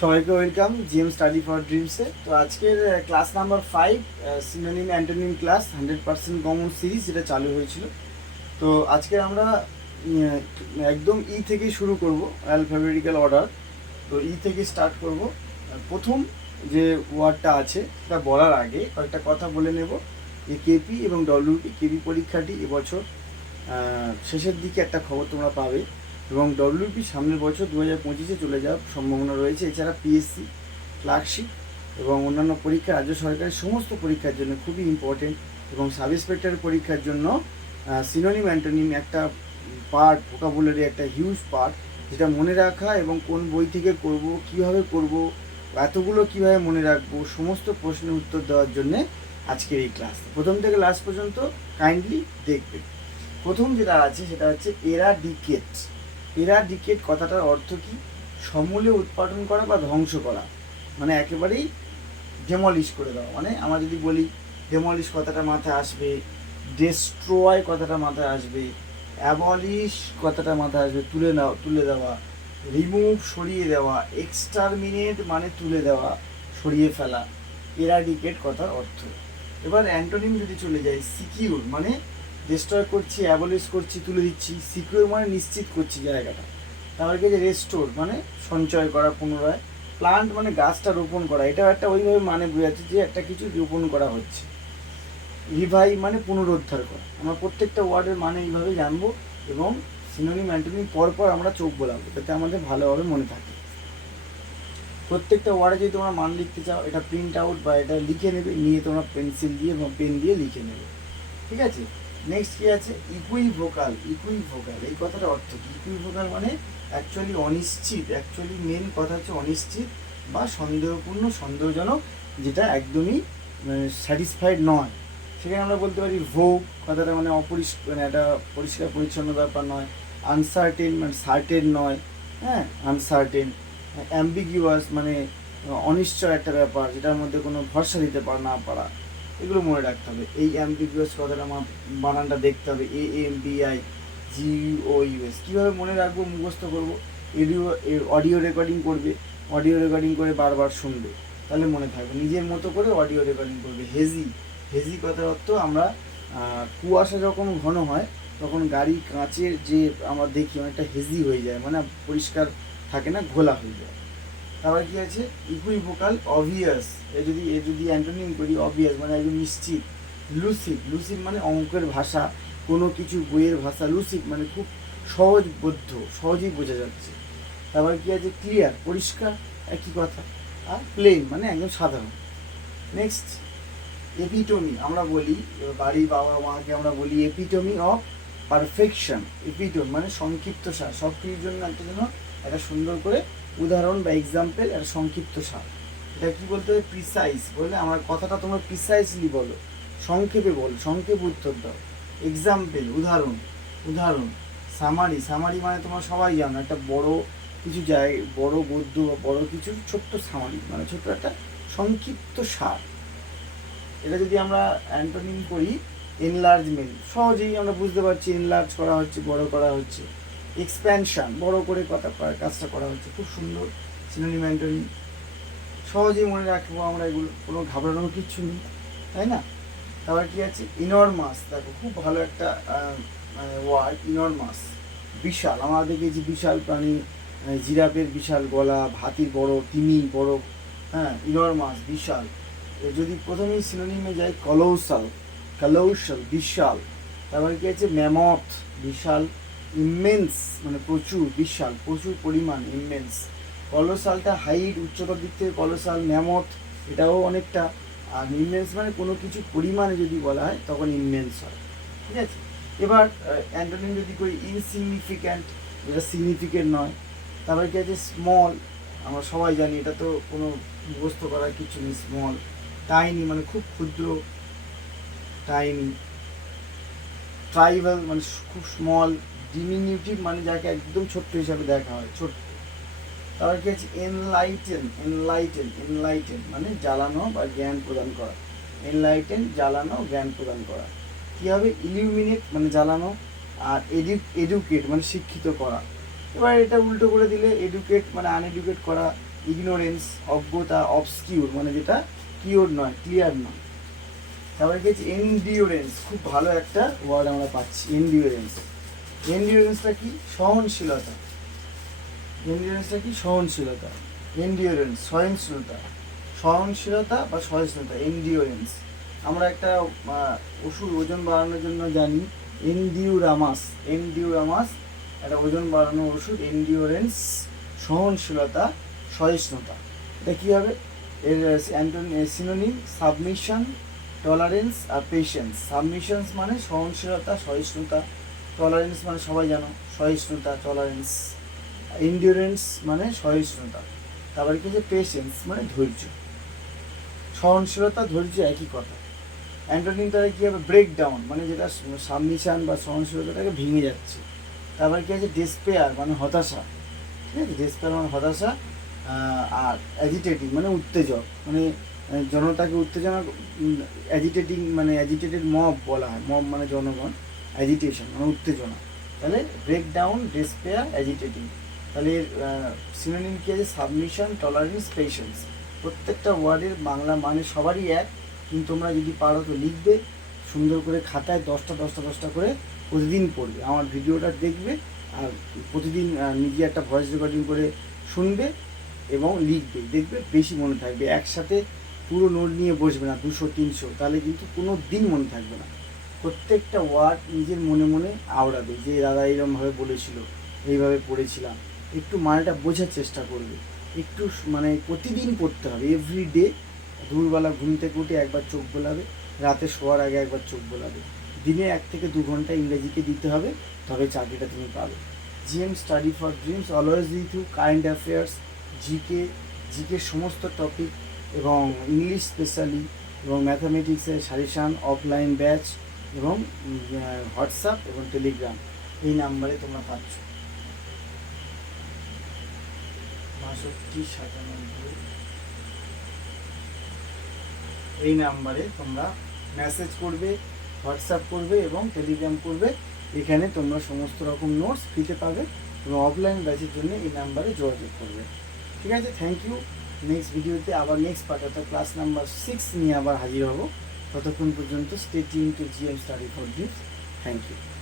সবাইকে welcome GM study for ড্রিমসে তো আজকের class number five synonym antonym class hundred percent common series যেটা চালু হয়েছিল। তো আজকে আমরা একদম ই থেকেই শুরু করব অ্যালফাবেটিক্যাল অর্ডার তো ই থেকে স্টার্ট করব। প্রথম যে ওয়ার্ডটা আছে, সেটা বলার আগে কয়েকটা কথা বলে নেব। যে কেপি এবং ডব্লিউপি কেপি পরীক্ষাটি এবছর শেষের দিকে একটা খবর তোমরা পাবে। এবং ডব্লিউপি সামনের বছর দু হাজার পঁচিশে চলে যাওয়ার সম্ভাবনা রয়েছে, এছাড়া পিএসসি ক্লার্কশিপ এবং অন্যান্য পরীক্ষা রাজ্য সরকারের সমস্ত পরীক্ষার জন্য খুবই ইম্পর্টেন্ট এবং সাব ইন্সপেক্টরের পরীক্ষার জন্য সিনোনিম অ্যান্টোনিম একটা পার্ট ভোকাবুলারি একটা হিউজ পার্ট যেটা মনে রাখা এবং কোন বই থেকে করব, কীভাবে করব, এতগুলো কীভাবে মনে রাখব, সমস্ত প্রশ্নের উত্তর দেওয়ার জন্য আজকের এই ক্লাস প্রথম থেকে লাস্ট পর্যন্ত কাইন্ডলি দেখবে। প্রথম যেটা আছে সেটা হচ্ছে এরাডিকেট। এরাডিকেট কথাটার অর্থ কি? সমূলে উৎপাদন করা বা ধ্বংস করা। মানে একেবারেই ডেমলিশ করে দেওয়া। মানে আমরা যদি বলি ডেমলিশ কথাটা মাথায় আসবে ডেস্ট্রয় কথাটা মাথায় আসবে অ্যাবলিশ কথাটা মাথায় আসবে, তুলে নাও, তুলে দেওয়া রিমুভ সরিয়ে দেওয়া এক্সটারমিনেট মানে তুলে দেওয়া, সরিয়ে ফেলা, এরাডিকেট কথার অর্থ। এবার অ্যান্টোনিম যদি চলে যায় সিকিউর মানে ডিস্ট্রয় করছি অ্যাবলিশ করছি, তুলে দিচ্ছি সিকিউর মানে নিশ্চিত করছি জায়গাটা। তারপরে যে রেস্টোর মানে সঞ্চয় করা, পুনরায় প্লান্ট মানে গাছটা রোপণ করা, এটাও একটা ওইভাবে মানে বোঝাচ্ছে যে একটা কিছু রোপণ করা হচ্ছে। রিভাই মানে পুনরুদ্ধার করা। আমরা প্রত্যেকটা ওয়ার্ডের মানে এইভাবে জানব এবং সিনোনিম অ্যান্টোনিম পরপর আমরা চোখ বোলাবো, যাতে আমাদের ভালোভাবে মনে থাকে। প্রত্যেকটা ওয়ার্ডে যদি তোমরা মান লিখতে চাও, এটা প্রিন্ট আউট বা এটা লিখে নেবে, নিয়ে তোমরা পেন্সিল দিয়ে বা পেন দিয়ে লিখে নেবে। ঠিক আছে? নেক্সট কি আছে? ইকুই ভোকাল ইকুই ভোকাল এই কথাটা অর্থ কি? ইকুই ভোকাল মানে অ্যাকচুয়ালি অনিশ্চিত। অ্যাকচুয়ালি মেন কথা হচ্ছে অনিশ্চিত বা সন্দেহপূর্ণ, সন্দেহজনক, যেটা একদমই স্যাটিসফাইড নয়। সেখানে আমরা বলতে পারি ভোগ কথাটা মানে অপরিষ্কার মানে একটা পরিষ্কার, পরিচ্ছন্ন ব্যাপার নয়। আনসার্টেন মানে সার্টেন নয়। হ্যাঁ আনসার্টেন অ্যাম্বিগিউয়াস মানে অনিশ্চয় একটা ব্যাপার, যেটার মধ্যে কোনো ভরসা দিতে পারা না পারা। এগুলো মনে রাখতে হবে। এই অ্যাম্বিগুয়াস কথাটা আমার বানানটা দেখতে হবে। A M B I G O U S কীভাবে মনে রাখব, মুখস্থ করব? এডিও অডিও রেকর্ডিং করবে। অডিও রেকর্ডিং করে বারবার শুনবে। তাহলে মনে থাকবে। নিজের মতো করে অডিও রেকর্ডিং করবে। হেজি হেজি কথার অর্থ আমরা কুয়াশা যখন ঘন হয়, তখন গাড়ি কাঁচের যে আমরা দেখি অনেকটা হেজি হয়ে যায় মানে পরিষ্কার থাকে না, ঘোলা হয়ে যায়। তারপর কি আছে? ইকুই ভোকাল অবভিয়াস এ যদি এ যদি অ্যান্টোনিম করি অবভিয়াস মানে একদম নিশ্চিত। লুসিড লুসিড মানে অঙ্কের ভাষা, কোনো কিছু বইয়ের ভাষা। লুসিড মানে খুব সহজবোধ্য সহজেই বোঝা যাচ্ছে। তারপর কি আছে? ক্লিয়ার পরিষ্কার, একই কথা। আর প্লেন মানে একদম সাধারণ। নেক্সট এপিটমি আমরা বলি, বাড়ির বাবা মাকে আমরা বলি এপিটমি অফ পারফেকশন এপিটম মানে সংক্ষিপ্ত সার সব কিছুর জন্য একটা যেন একটা সুন্দর করে উদাহরণ বা এক্সাম্পল আর সংক্ষিপ্ত সার। এটা কি বলতে হবে? প্রিসাইজ বললে আমার কথাটা তোমরা প্রিসাইজলি বলো। সংক্ষেপে বল, সংক্ষেপ উত্তর দাও। এক্সাম্পল উদাহরণ উদাহরণ সামারি সামারি মানে তোমরা সবাই জানো, একটা বড় কিছু জায়গা বড় গদ্য বা বড় কিছু ছোট্ট সামারি মানে ছোট্ট একটা সংক্ষিপ্ত সার। এটা যদি আমরা অ্যান্টোনিম করি এনলার্জমেন্ট সহজেই আমরা বুঝতে পারছি এনলার্জ করা হচ্ছে, বড় করা হচ্ছে। এক্সপ্যানশন বড় করে কথা কাজটা করা হচ্ছে। খুব সুন্দর সিনোনিম অ্যান্টোনিম সহজেই মনে রাখব আমরা এগুলো কোনো ঘাবড়ানোর কিচ্ছু নেই তাই না? তারপর কী আছে? ইনরমাস দেখো খুব ভালো একটা ওয়ার্ড ইনরমাস বিশাল। আমরা দেখেছি বিশাল প্রাণী আহ, জিরাফের বিশাল গলা হাতির বড় তিমি বড় হ্যাঁ ইনরমাস বিশাল। যদি প্রথমেই সিনোনিমে যাই কলৌসাল কলৌশল বিশাল। তারপরে কী আছে? ম্যামথ বিশাল। ইমেন্স মানে প্রচুর, বিশাল, প্রচুর পরিমাণ ইমেন্স কলোসালটা হাইট উচ্চতার দিক থেকে কলোসাল ম্যামথ এটাও অনেকটা। আর ইমেন্স মানে কোনো কিছু পরিমাণে যদি বলা হয়, তখন ইমেন্স হয়। ঠিক আছে? এবার অ্যান্টোনিম যদি করি ইনসিগনিফিক্যান্ট যেটা সিগনিফিকেন্ট নয়। তারপরে কি আছে? স্মল আমরা সবাই জানি, এটা তো কোনো মুখস্থ করার কিছু নেই স্মল টাইনি মানে খুব ক্ষুদ্র টাইনি ট্রাইবাল মানে খুব স্মল ডিমিনিউটিভ মানে যাকে একদম ছোট্ট হিসাবে দেখা হয়, ছোট্ট। তারপর কি আছে? এনলাইটেন এনলাইটেন এনলাইটেন মানে জ্বালানো বা জ্ঞান প্রদান করা। এনলাইটেন জ্বালানো, জ্ঞান প্রদান করা। কী হবে? ইলিউমিনেট মানে জ্বালানো আর এডু এডুকেট মানে শিক্ষিত করা। এবার এটা উল্টো করে দিলে এডুকেট মানে আনএডুকেট করা ইগনোরেন্স অজ্ঞতা অবস্কিউর মানে যেটা কিওর নয় ক্লিয়ার নয়। তারপরে কি হচ্ছে এনডিওরেন্স খুব ভালো একটা ওয়ার্ড আমরা পাচ্ছি এনডিওরেন্স এনডিওরেন্সটা কি? সহনশীলতা। এন্ডিওরেন্সটা কি? সহনশীলতা। এনডিওরেন্স সহনশীলতা সহনশীলতা বা সহিষ্ণুতা এনডিওরেন্স আমরা একটা ওষুধ ওজন বাড়ানোর জন্য জানি এনডিউরামাস এনডিউরামাস একটা ওজন বাড়ানোর ওষুধ এনডিওরেন্স সহনশীলতা, সহিষ্ণুতা। এটা কী হবে? এর সিনোনিম সাবমিশন টলারেন্স আর পেশেন্স সাবমিশনস মানে সহনশীলতা, সহিষ্ণুতা। টলারেন্স মানে সবাই জানো, সহিষ্ণুতা টলারেন্স ইন্ডিওরেন্স মানে সহিষ্ণুতা। তারপরে কি হচ্ছে পেশেন্স মানে ধৈর্য। সহনশীলতা, ধৈর্য একই কথা। অ্যান্টোনিম তারা কী হবে? ব্রেক ডাউন মানে যেটা সাবমিশন বা সহনশীলতাটাকে ভেঙে যাচ্ছে। তারপরে কী আছে ডেসপেয়ার মানে হতাশা। ঠিক আছে? ডেসপেয়ার মানে হতাশা আর অ্যাজিটেটিং মানে উত্তেজক। মানে জনতাকে উত্তেজনা অ্যাজিটেটিং মানে অ্যাজিটেটেড মব বলা হয়। মব মানে জনগণ। অ্যাজিটেশন মানে উত্তেজনা। তাহলে ব্রেক ডাউন ডেসপেয়ার অ্যাজিটেটিং তাহলে সিনোনিম কি আছে? সাবমিশন টলারেন্স পেশেন্স প্রত্যেকটা ওয়ার্ডের বাংলা মানে সবারই এক, কিন্তু তোমরা যদি পারো তো লিখবে, সুন্দর করে খাতায় দশটা দশটা দশটা করে প্রতিদিন পড়বে। আমার ভিডিওটা দেখবে আর প্রতিদিন নিজে একটা ভয়েস রেকর্ডিং করে শুনবে এবং লিখবে। দেখবে বেশি মনে থাকবে। একসাথে পুরো নোট নিয়ে বসবে না, দুশো, তিনশো। তাহলে কিন্তু কোনো দিন মনে থাকবে না। প্রত্যেকটা ওয়ার্ড নিজের মনে মনে আওড়াবে। যে দাদা এইরকমভাবে বলেছিল, এইভাবে পড়েছিলাম। একটু মানেটা বোঝার চেষ্টা করবে। একটু মানে প্রতিদিন পড়তে হবে। এভরি ডে দুপুরবেলা ঘুম থেকে উঠে একবার চোখ বোলাবে, রাতে শোয়ার আগে একবার চোখ বোলাবে। দিনে এক থেকে দু ঘণ্টা ইংরেজিকে দিতে হবে, তবে চাকরিটা তুমি পাবে। GM study for dreams always the through current affairs GK GK সমস্ত টপিক এবং ইংলিশ স্পেশালি এবং ম্যাথামেটিক্সের সাজেশান অফলাইন ব্যাচ এবং হোয়াটসঅ্যাপ এবং টেলিগ্রাম এই নাম্বারে তোমরা পাচ্ছ। বাষট্টি সাতানব্বই। এই নাম্বারে তোমরা মেসেজ করবে, হোয়াটসঅ্যাপ করবে এবং টেলিগ্রাম করবে। এখানে তোমরা সমস্ত রকম নোটস ফ্রিতে পাবে এবং অফলাইন ব্যাচের জন্য এই নাম্বারে যোগাযোগ করবে। ঠিক আছে? Thank you. নেক্সট ভিডিওতে আবার, নেক্সট পার্ট অর্থাৎ ক্লাস নাম্বার সিক্স নিয়ে আবার হাজির হব। ততক্ষণ পর্যন্ত stay tune to GM study for this thank you